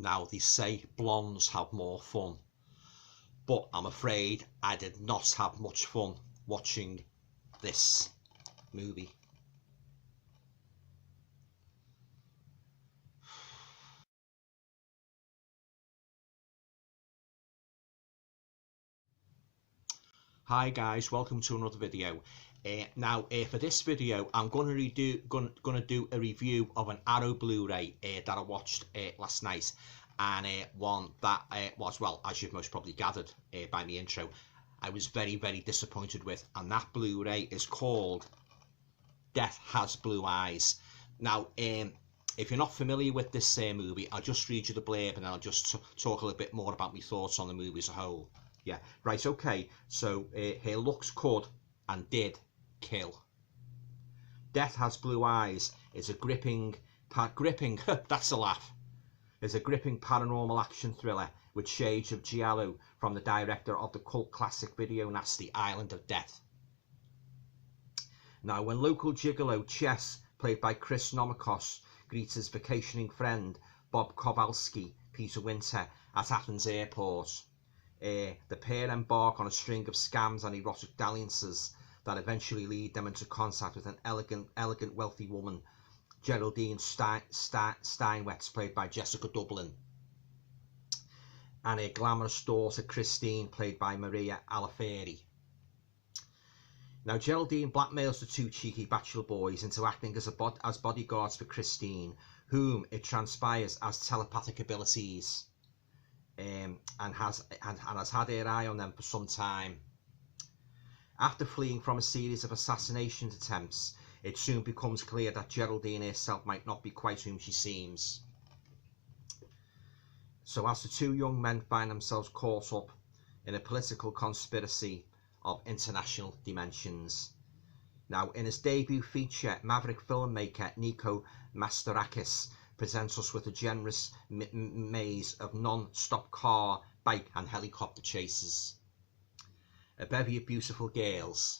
Now, they say blondes have more fun, but I'm afraid I did not have much fun watching this movie. Hi guys, welcome to another video. Now for this video I'm going to do a review of an Arrow Blu-ray that I watched last night, and one that was, well, as you've most probably gathered by my intro, I was very disappointed with, and that Blu-ray is called Death Has Blue Eyes. Now if you're not familiar with this movie, I'll just read you the blurb and I'll just talk a little bit more about my thoughts on the movie as a whole. Yeah, right, okay, so her looks could and did kill. Death Has Blue Eyes is a gripping, that's a laugh, is a gripping paranormal action thriller with shades of giallo from the director of the cult classic video nasty Island of Death. Now, when local gigolo Chess, played by Chris Nomikos, greets his vacationing friend Bob Kowalski, Peter Winter, at Athens airport, the pair embark on a string of scams and erotic dalliances that eventually lead them into contact with an elegant wealthy woman, Geraldine Steinwetz, played by Jessica Dublin, and her glamorous daughter Christine, played by Maria Alfieri. Now, Geraldine blackmails the two cheeky bachelor boys into acting as bodyguards for Christine, whom it transpires has telepathic abilities. And has had her eye on them for some time. After fleeing from a series of assassination attempts, it soon becomes clear that Geraldine herself might not be quite whom she seems. So as the two young men find themselves caught up in a political conspiracy of international dimensions. Now, in his debut feature, maverick filmmaker Nico Mastorakis presents us with a generous maze of non-stop car, bike and helicopter chases. A bevy of beautiful girls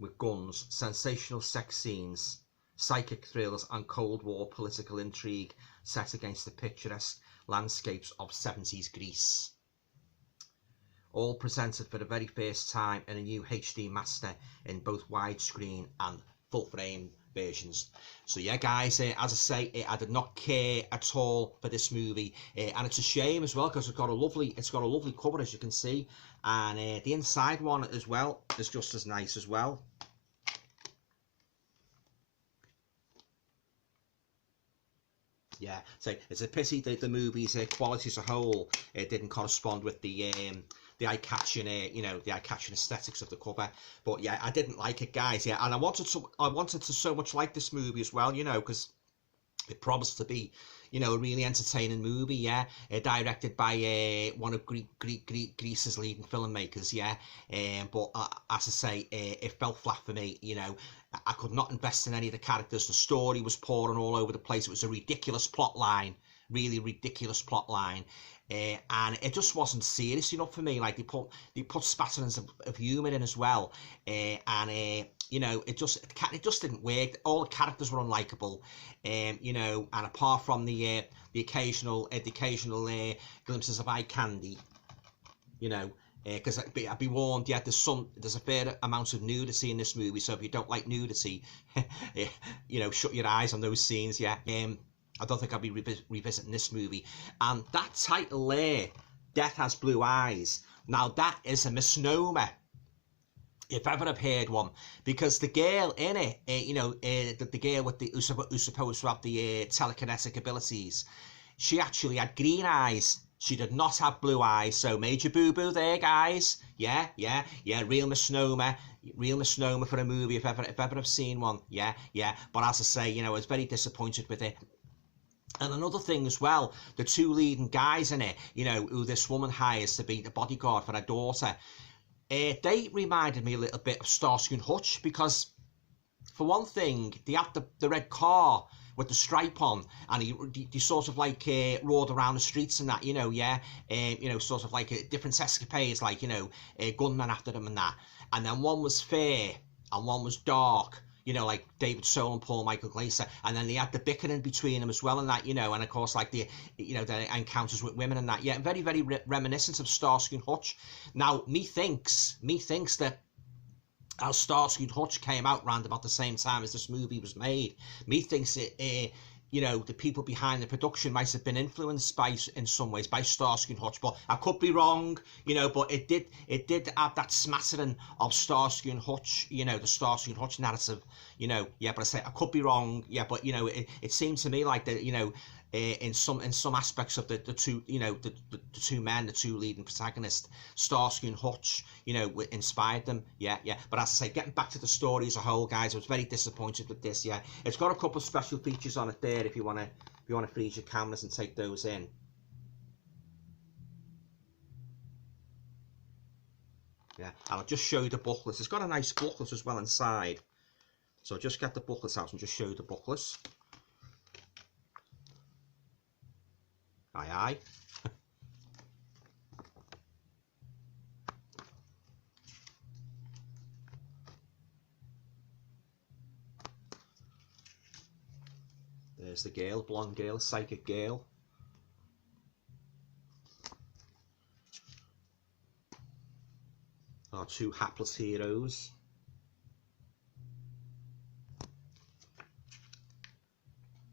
with guns, sensational sex scenes, psychic thrills and Cold War political intrigue set against the picturesque landscapes of 70s Greece. All presented for the very first time in a new HD master in both widescreen and full frame versions. So yeah guys, as I say, I did not care at all for this movie, and it's a shame as well because it's got a lovely cover, as you can see, and the inside one as well is just as nice as well. Yeah, so it's a pity that the movie's quality as a whole didn't correspond with the eye-catching, the eye-catching aesthetics of the cover. But yeah, I didn't like it, guys. Yeah, and I wanted to so much like this movie as well, because it promised to be, a really entertaining movie. Yeah, directed by one of Greece's leading filmmakers. Yeah, but as I say, it fell flat for me. I could not invest in any of the characters. The story was pouring all over the place. It was a ridiculous plot line, really ridiculous plot line, and it just wasn't serious enough for me. Like they put spatterings of humour in as well, and it just didn't work. All the characters were unlikable, and apart from the occasional glimpses of eye candy, because I'd be warned, yeah, there's a fair amount of nudity in this movie, so if you don't like nudity, shut your eyes on those scenes. Yeah, I don't think I'll be revisiting this movie. And that title there, Death Has Blue Eyes, now that is a misnomer, if ever I've heard one, because the girl in it, the girl with who's supposed to have the telekinetic abilities, she actually had green eyes. She did not have blue eyes, so major boo-boo there, guys. Yeah, real misnomer for a movie, if ever I've seen one. Yeah, but as I say, I was very disappointed with it. And another thing as well, the two leading guys in it, who this woman hires to be the bodyguard for her daughter, they reminded me a little bit of Starsky and Hutch, because for one thing, they had the red car with the stripe on, and he sort of like roared around the streets and that, sort of like different escapades, like, gunmen after them and that. And then one was fair and one was dark, you know, like David Soul and Paul Michael Glaser, and then they had the bickering between them as well, and that, you know, and of course like the, you know, the encounters with women and that, yeah, very very reminiscent of Starsky and Hutch. Now methinks that as Starsky and Hutch came out round about the same time as this movie was made, methinks it, you know, the people behind the production might have been influenced by, in some ways, by Starsky and Hutch, but I could be wrong, you know, but it did have that smattering of Starsky and Hutch, you know, the Starsky and Hutch narrative, you know, yeah, but I say I could be wrong, yeah, but you know, it seemed to me like that, you know, in some aspects of the two, you know, the two men, the two leading protagonists, Starsky and Hutch, you know, inspired them. Yeah. But as I say, getting back to the story as a whole, guys, I was very disappointed with this. Yeah, it's got a couple of special features on it there if you want to freeze your cameras and take those in. Yeah, and I'll just show you the booklet. It's got a nice booklet as well inside. So I'll just get the booklet out and just show you the booklet. Aye, aye. There's the girl, blonde girl, psychic girl. Our two hapless heroes.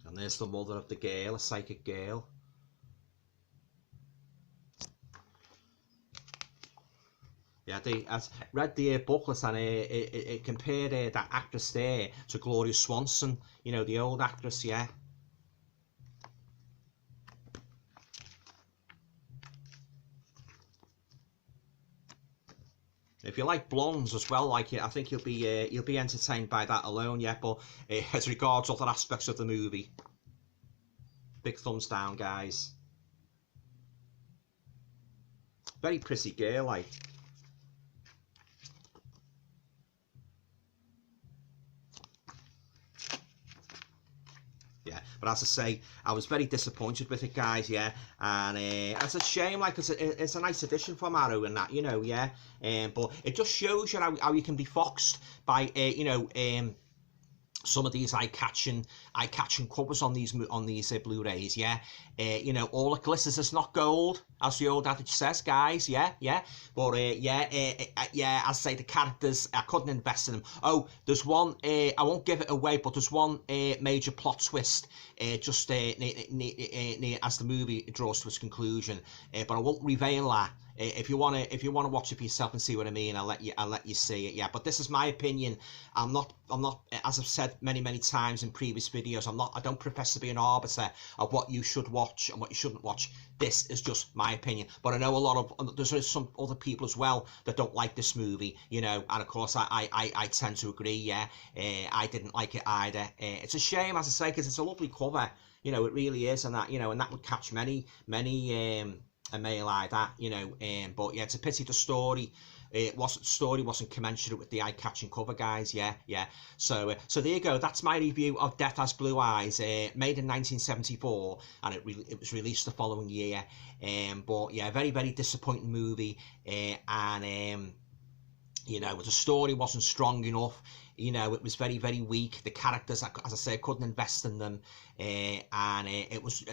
And there's the mother of the girl, a psychic girl. Yeah, I read the booklet, and it compared that actress there to Gloria Swanson, you know, the old actress, yeah. If you like blondes as well, like I think you'll be entertained by that alone, yeah. But as regards other aspects of the movie, big thumbs down, guys. Very pretty girl, like. Yeah, but as I say, I was very disappointed with it, guys. Yeah, and it's a shame. Like it's a nice addition from Arrow and that, you know. Yeah, but it just shows you how you can be foxed by you know, some of these eye-catching covers on these Blu-rays, yeah. You know, all it glitters is not gold, as the old adage says, guys. Yeah. But yeah, as I say, the characters, I couldn't invest in them. Oh, there's one. I won't give it away, but there's one major plot twist. Just as the movie draws to its conclusion. But I won't reveal that. If you wanna watch it for yourself and see what I mean, I'll let you see it. Yeah, but this is my opinion. I'm not, as I've said many times in previous videos, I don't profess to be an arbiter of what you should watch and what you shouldn't watch. This is just my opinion. But I know there's some other people as well that don't like this movie, you know, and of course I tend to agree. Yeah, I didn't like it either. It's a shame, as I say, because it's a lovely cover, you know, it really is, and that, you know, and that would catch many a male like that, you know. But yeah, it's a pity the story wasn't commensurate with the eye-catching cover, guys. Yeah. So there you go. That's my review of Death Has Blue Eyes, made in 1974, and it was released the following year. But yeah, very disappointing movie, and you know, the story wasn't strong enough. You know, it was very weak. The characters, as I say, I couldn't invest in them, and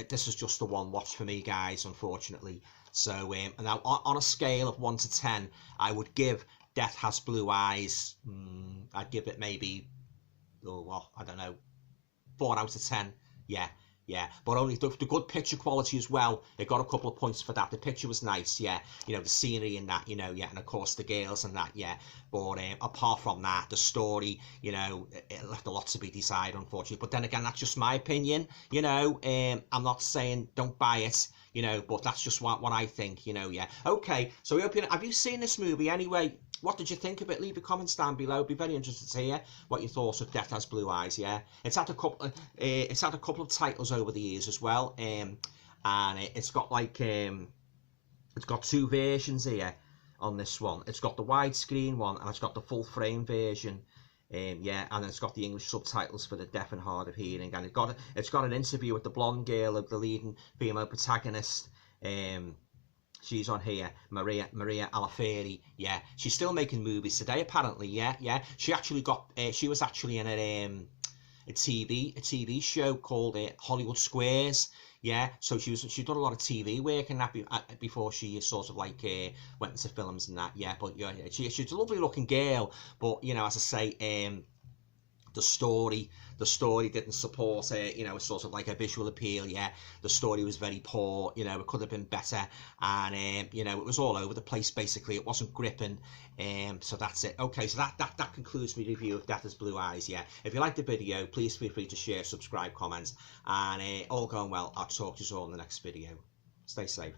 this is just the one watch for me, guys, unfortunately. So now on a scale of 1 to 10, I would give Death Has Blue Eyes, I'd give it maybe, I don't know, 4 out of 10. Yeah, but only the good picture quality as well. It got a couple of points for that. The picture was nice, yeah. You know, the scenery and that, you know, yeah, and of course the girls and that, yeah. But apart from that, the story, you know, it left a lot to be desired, unfortunately. But then again, that's just my opinion, you know. I'm not saying don't buy it, you know, but that's just what I think, you know, yeah. Okay, so have you seen this movie anyway? What did you think of it? Leave your comments down below. I'd be very interested to hear what you thought of Death Has Blue Eyes. Yeah, it's had a couple of titles over the years as well, and it's got like it's got 2 versions here on this one. It's got the widescreen one and it's got the full frame version. Yeah, and it's got the English subtitles for the deaf and hard of hearing, and it's got an interview with the blonde girl of the leading female protagonist. She's on here, Maria Alaferi. Yeah, she's still making movies today, apparently. Yeah, yeah. She actually got. She was actually in a TV show called Hollywood Squares. Yeah, so she done a lot of TV work and that before she sort of like went into films and that. Yeah, but yeah, she's a lovely looking girl. But you know, as I say, the story didn't support you know, sort of like a visual appeal. Yeah, the story was very poor, you know, it could have been better, and you know, it was all over the place. Basically, it wasn't gripping. So that's it. Okay, so that concludes my review of Death as Blue Eyes. Yeah, if you liked the video, please feel free to share, subscribe, comment, and all going well, I'll talk to you all in the next video. Stay safe.